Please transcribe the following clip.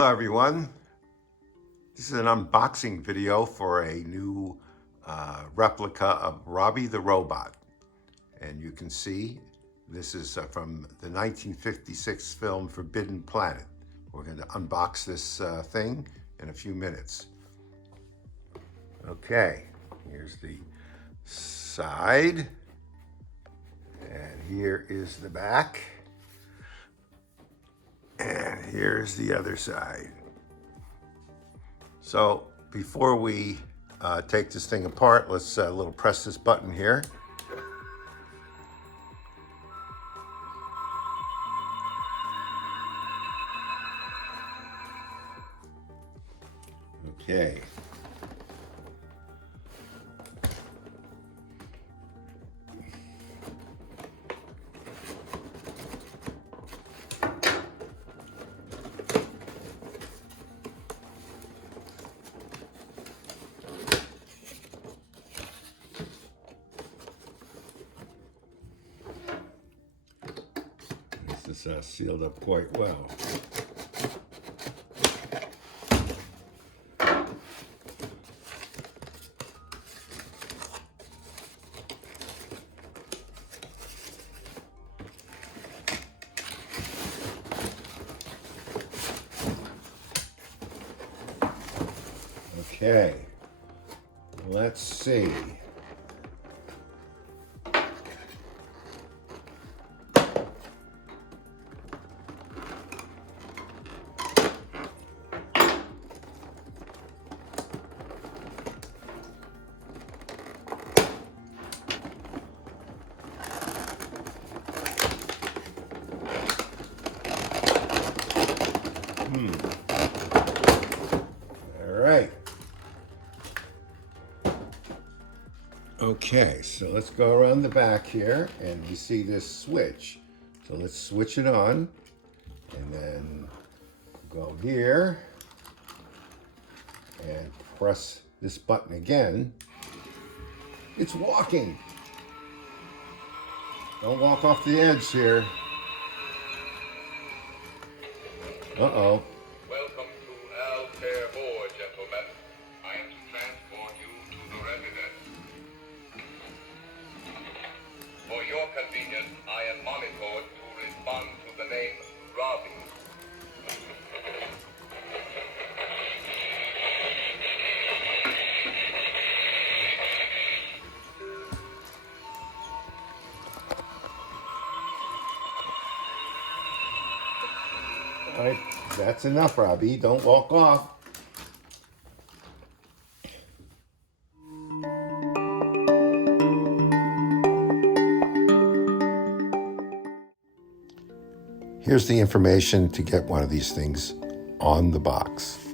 Hello everyone. This is an unboxing video for a new replica of Robbie the Robot. And you can see this is from the 1956 film Forbidden Planet. We're going to unbox this thing in a few minutes. Okay, here's the side. And here is the back. And here's the other side. So before we take this thing apart, let's press this button here. Okay. This is sealed up quite well. Okay, let's see. All right. Okay, so let's go around the back here and you see this switch. So let's switch it on and then go here and press this button again. It's walking. Don't walk off the edge here. Uh-oh. Welcome to Altair Board, gentlemen. I am to transport you to the residence. For your convenience, I am monitored to respond to the name Robbie. All right, that's enough, Robbie. Don't walk off. Here's the information to get one of these things on the box.